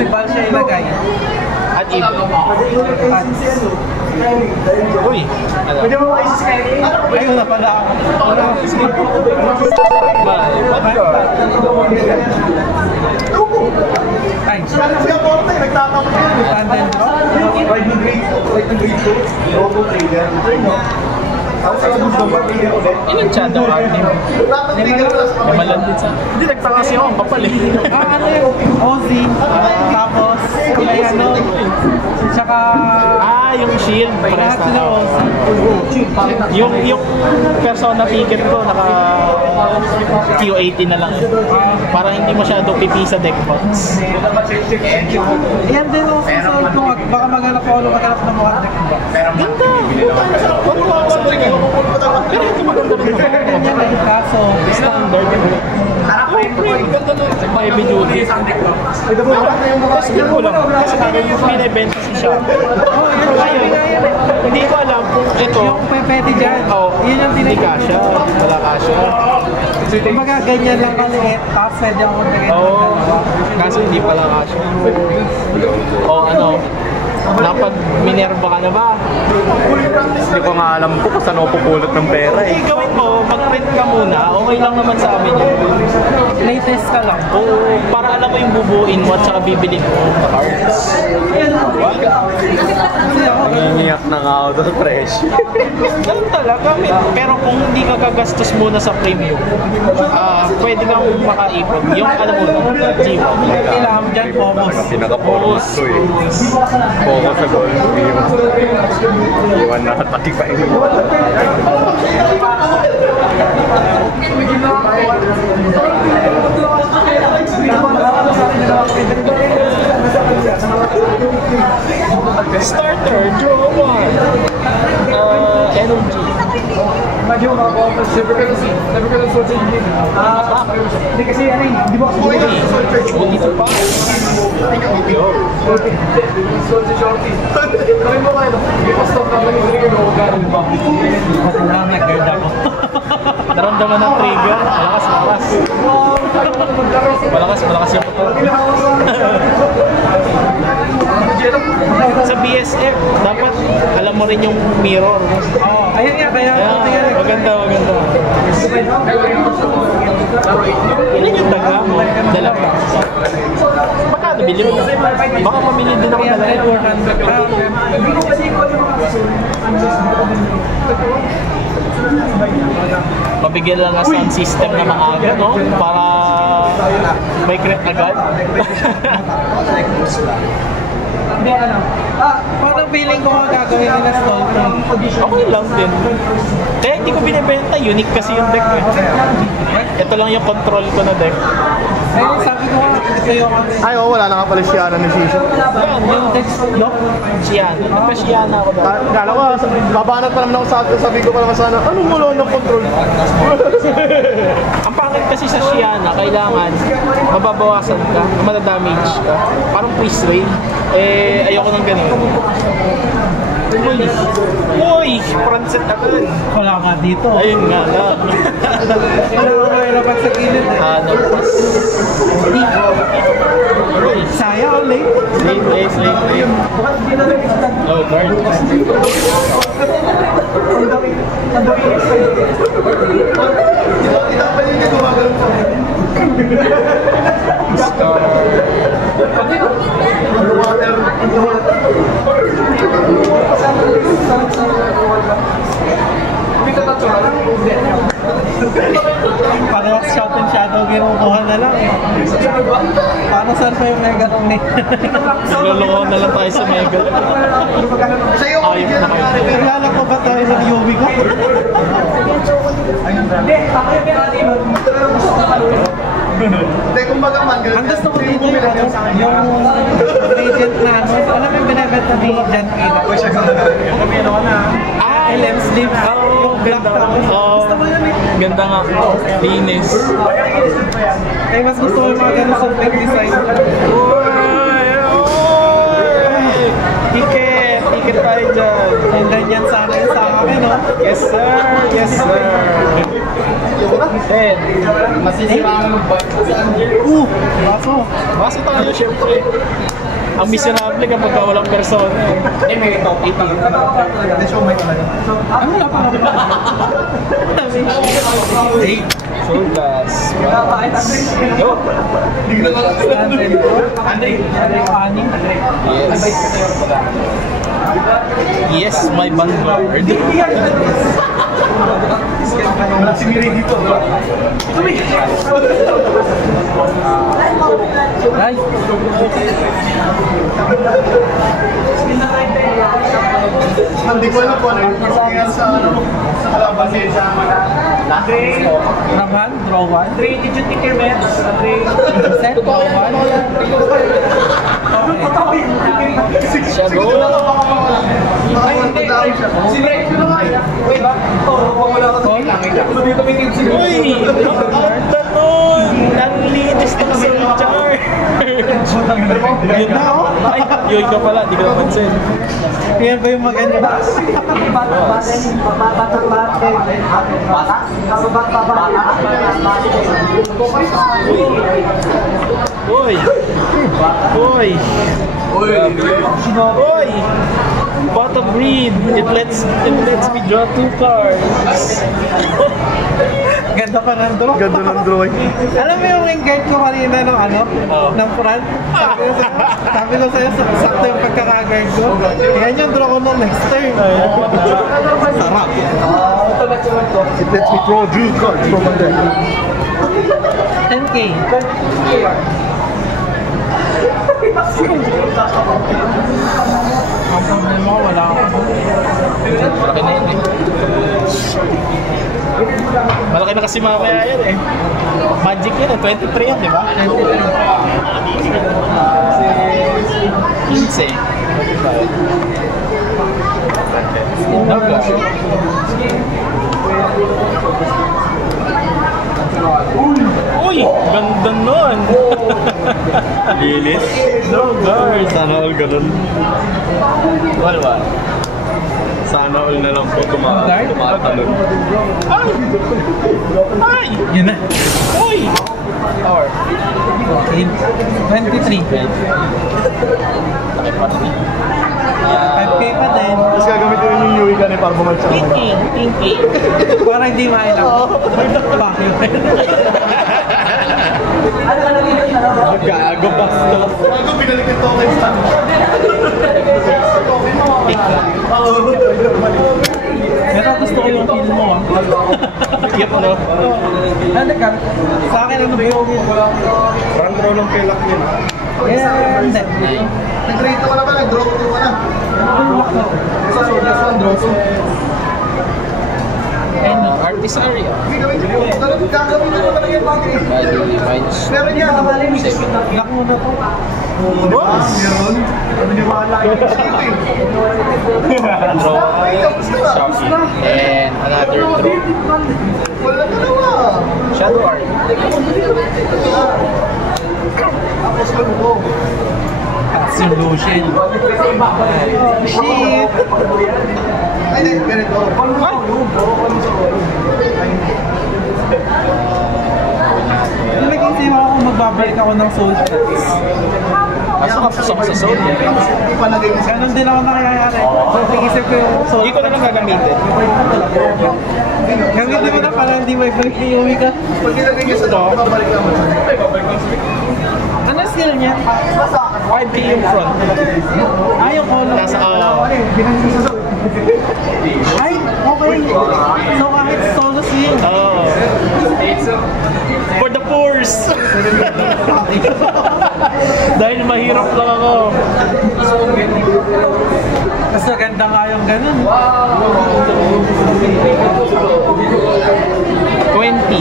Flexible siya ilagay. At even. Uy! Pwede mo i-isis kayo? Ayun na pala. Ay, tandem drop? Right ng grade 2, Robo Trader. Ilan shadow art nyo? Namalan din sa... Hindi, nagtaka siya ako, kapal eh. Ano yung Ozzy, tapos may ano, tsaka... yung shield, press na yung persona ticket ko, naka Q80 na lang eh. Para hindi masyado pipi sa deck box. Yan din ako sa sold ko, baka maghanap ko ulo, maghanap ng mga deck box. Ganda! Pero hindi maganda rin naman. Ganyan eh, kaso Standard. Ganda na. Heavy duty. Tapos ko lang. Kasi pinibenta si siya. Hindi ko alam kung ito. Yung pwede dyan. Yun yung hindi kasha. Wala kasha. Kumbaga ganyan lang kaliit. Tapos pwede ako magdagay. Kasi hindi pala kasha. Ano? Napag-minerva ka na ba? Hindi ko nga alam ko kung saan ako pupulot ng pera eh. Gawin mo, mag-print ka muna. Okay lang naman sa amin yun. Latest ka lang. Oo, para alam mo yung bubuin mo at saka bibilin mo na cards. Nangingiyak na nga ako sa presyo. Ganun talaga. Pero kung hindi ka gagastos muna sa premium, pwede kang makaipon. Yung alam mo na, Gio. Kailangan mo dyan, focus. Pinaka-focus ko eh. Focus sa goal. Iwan na pati pa yun. Starter, draw 1. Energy. Medyo mga never ka ng sorts of game. Hindi kasi ano eh, di ba ako Dito pa. sorts of shorty. Gawin mo kayo, i-stop na lang yung trigger mo, gano'n ba? Kasi lang nag-guard ako. Naramdaman ng trigger. Malakas yung puto. Sa BSF, dapat alam mo rin yung mirror. Ayun nga, kaya maganda. Ilan yung taga mo? Dalawa. Magkano bili mo? Baka mamili din ako dalawa. Mabigyan lang ng sound system na maaga, no? Para may crit agad. Hindi, parang feeling ko gagawin nila stall from. Okay lang din. Kaya hindi ko binibenta, unique kasi yung deck eh. Ito lang yung control ko na deck. Ayun, sabi ko nga, ito yung Ay, wala na nga pala siya ni Shisha. Yan, yung deck yok. Shiana. Nagpa-Shiana ako daw. Kala ko, babanat pa naman ako sabi ko pa naman sana, anong wala ng control? Ang pangit kasi sa Shiana, kailangan mababawasan ka, madadamage ka. Parang freeze ray. Ayoko ng ganun. Uy! Front set agad. wala ka dito. Ayun nga lang. Kailangan mo ilapat sa gilid eh. Nagpas. Sayang, late. Late. Oh, guard. Parang shot and shadow game upuhan na lang. Paano saan pa yung mega ron eh? Naglulukuhan na lang tayo sa mega. Ayok na kayo. Nalala ko ba tayo ng Yobi ko? Hindi, ako yung Hindi, kumbaga man, ang gusto ko dito yung agent na ano, alam mo yung binagata ni John Pina? LM Sleep. Oh, ganda. Gusto mo yun eh. Ganda nga. Linis. Eh, mas gusto ko yung mga ganun sa big design. Ticket tayo dyan. Ang ganyan sa akin, no? Yes, sir. Masisira ang mag-bike. baso. Baso tayo, syempre. Ang miserable kapag walang persona. Hindi, may top 8 lang. Hindi siya umay talaga. Ano wala pa kami? 8. Sodas. Go! Yes. Yes, my vanguard. Wala si Miri dito. Ay! Hindi ko alam kung ano yung nangyari sa kalaban niya. Raman, draw 1. 3 digit increments. Set, draw 1. Siya go. Ay, hindi. Si Ray, ko na nga. Wait, ba? Oo, wala ka sa langit. Kung dito may kids sila. Uy! Tanon! Ang linis ng Souljar! Yun na, oh! Ay, yun ka pala, di ka napansin. Yan ba yung maganda? Uy! Uy! Uy! Pot of greed. It lets me draw 2 cards. Ganda pa ng draw. Ganda ng drawing. Alam mo yung engage ko kanina ng ano? Ng front? Sabi ko sa'yo, sakto yung pagkakagard ko. Yan yung draw ko na next turn. Sarap. It lets me draw Drew cards from my deck. 10K. Ang problema ko, wala ako. Malaki na yun eh. Malaki na kasi mamaya yan eh. Magic yan eh, 23 yan, di ba? 23. 15. Uy! Ganda nun! Lilis? No guard! Sana all ganun. Wala. Sana all na lang po tumatalon. Ay! Ay! Yun na. Uy! Power. 23. Laki pa rin. 5K pa din. Tapos gagamitin yun yung Yui ka para bumalik sa kanila. Pinky. Parang hindi mailang. Bakit? Gago bastos. Gago pinalik yung token stand. Pero gusto ko yung feel mo ah. Yep, no? Ano ka? Sa akin ano ba yung Parang draw ng pelak yun. hindi. Nag-rate ka na ba? Nag-draw ka na? Sa sodas lang, draw to. And artist area. Gagawin nyo talaga yung bagay. Meron yan. Lock mo na to. Boss! Meron? Maniwala yung sito eh. Tapos na. And another draw. Wala ka naman. Shadow art. Tapos ano ko? Solution. Shit! Ay, hindi. Ganito. Nag-isip ako kung magbabalik ako ng soul tracks. Pasok ka sa soul. Hindi pa lagay mo sa Ganon din ako nakayayari. Nag-isip ko yung soul. Hindi ko na lang gagamitin. Gamitin mo na para hindi may balik ni Yumi ka. pag nilagay niyo sa loob, babalik naman. Ano skill niya? 5K yung front. Ay, yung color. Nasa, ay, okay. So kahit solo skill. Oo. For the poors. Dahil mahirap lang ako. Mas maganda nga yung ganun. 20.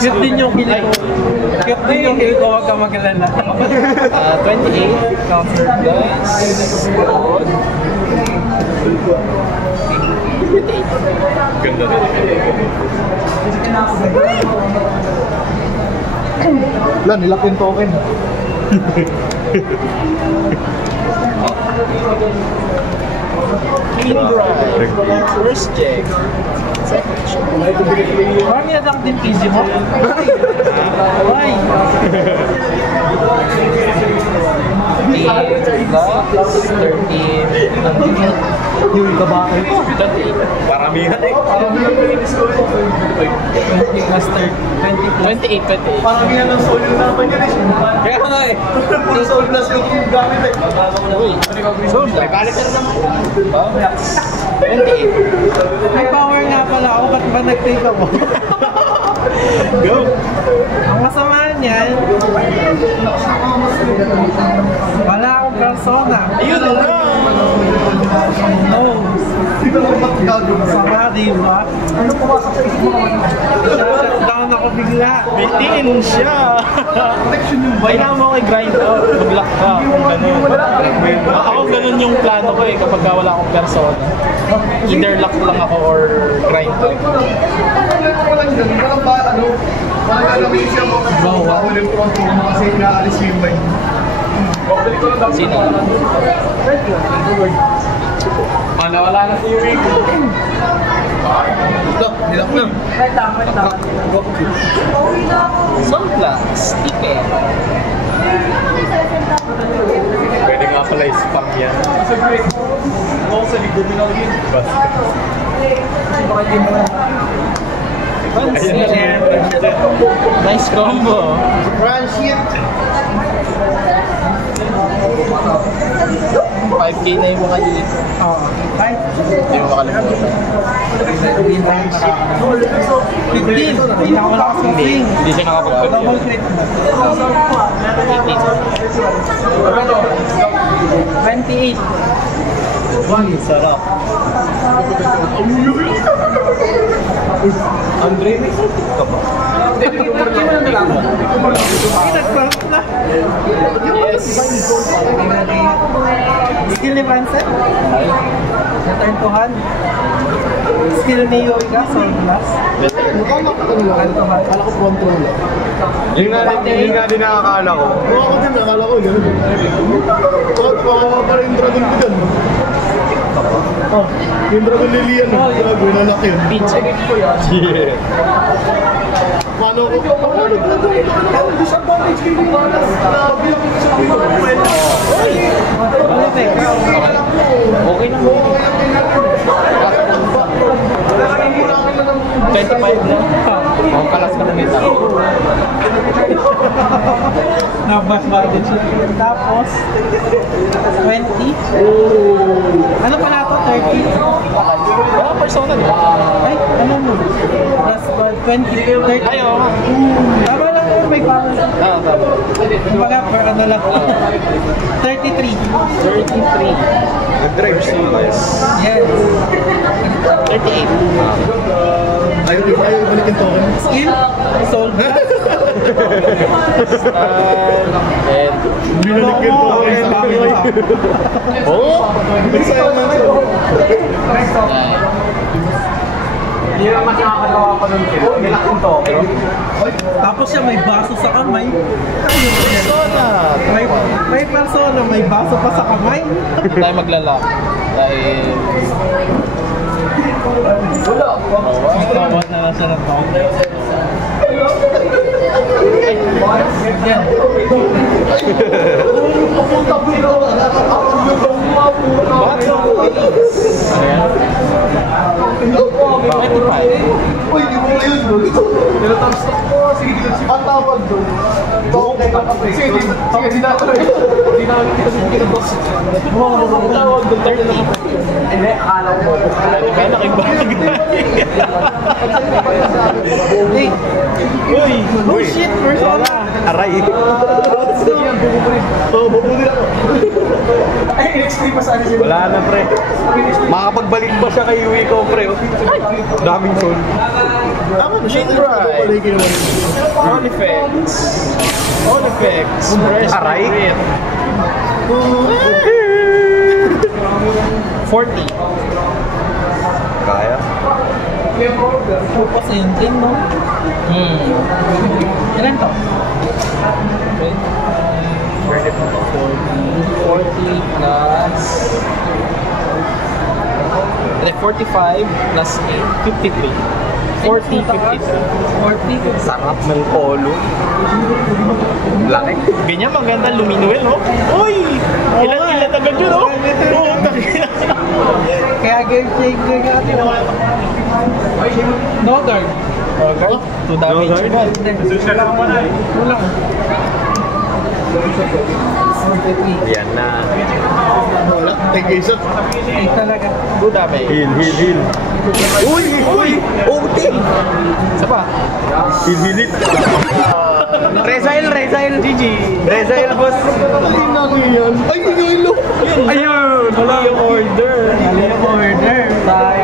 Cute din yung kill ko. Cute din yung kill ko, huwag ka mag-alala. 28. Counter dice. Ganda rin. Wala, nilak yung token. First check. Parang niladak din easy mo. Why? 13. Yung ka ba kayo? Paramihan eh. Plus 28. Paramihan ng soul yung naman yun eh. Kaya ka na eh. Yung soul plus yung gamit eh. So, balik ka na naman. 28. May power nga pala ako, ba't ba nag-take ako? Go! Ang masama niyan, wala akong persona. Ayun na! No. Dito mo ba't gagawin? Sama, diba? Ano pumasok sa isip mo naman? Shutdown ako bigla. Bitin siya! Protection yung Kailangan mo i-grind out. Mag-lock ka. Ganun. Ako ganun yung plano ko eh kapag wala akong persona. Either lock lang ako or grind out. Walang ganun. Walang ba, ano? Walang gagawin siya mo. Bawal yung pronto mo kasi inaalis mo yung mind. Sino? Wala na si Yuri. Nilak na. Sunflax. Ipe. Pwede nga pala i-spam yan. Oo, sa likod nila yun. Nice combo. Run shit. 5K na yung mga dito. Oo. Ay, Hindi mo makalimutan. 15. Hindi na ako nakasing. Hindi siya Double nakapag-pag. crit. 28. Sarap. Andre, may sakit ka ba? Nag-craft na. Yes. Skill ni Vincent. Return to hand. Skill ni Yoiga, Soul Blast. Mukhang nakakanila. Akala ko front row lang. Yung nga din nakakala ko. Oo, ako din. Akala ko gano'n. Baka pa rin yung dragon ko dyan. Oh, yung dragon Lilian. Grabe, nalaki yun. Yeah. Paano ko? Paano nagdragon ito? Ano disadvantage kayo yung malas? Bilang ko sa mga kwento. Ano effect? Okay na mo. 25 na. Oh, kalas ka na nito. Nabas ba din siya? Tapos, 20. Ano pala ito? 30? Wala persona di ba? Ay, ano mo? Plus 20, 30. Ay, oo. Tama lang yun, may power. Tama. Kumbaga, per ano lang. 33. 33. Nag-drive persona. Yes. 38. Ayaw balik yung token. Skill, Soul Blast. And... Binalik yung token. Oh! Sayang man siya. Hindi naman nakakatawa pa nun kilo. Nilak yung token. Tapos siya may baso sa kamay. Persona! May persona, may baso pa sa kamay. Hindi tayo maglalak. Dahil... Tawad na lang siya ng token. Yan. Bakit ako Ayan. 25. Uy, di mo na yun, bro. Nilatapos na ko. Sige, dito si Patawag doon. Sige, dinatuloy. Dinatuloy kita sa kinabox. Tawag doon 30. Hindi, akala ko. Kaya nakibagay. Hey, Uy! no shit, persona. Aray. Oo, bubuli ako. Ay, NXT pa sana siya. Wala na, pre. Makakapagbalik ba siya kay Yui ko, pre? Daming soul. Tama na siya. Right. Wala yung ginawa niya. All effects. All effects. Press Aray. crit. 40. Kaya. Focus engine, no? Ilan to? Okay. 40 plus... 45 plus 8, 53. 40, 53. 40. Sarap ng polo. Laki. Ganyan, maganda luminuel, no? Uy! Ilan agad yun, no? Oo, takina. Kaya game changer nga natin. No guard. Okay, 2 damage ba? Kulang. Yan na. Wala, take isa. Ay talaga. 2 damage. Heal. Uy! OT! Isa pa? Heal. Resail. GG. Resail, boss. Ay, nangyayon. Ay, nangyayon. Ayun! Wala yung order. Mali yung order. Tayo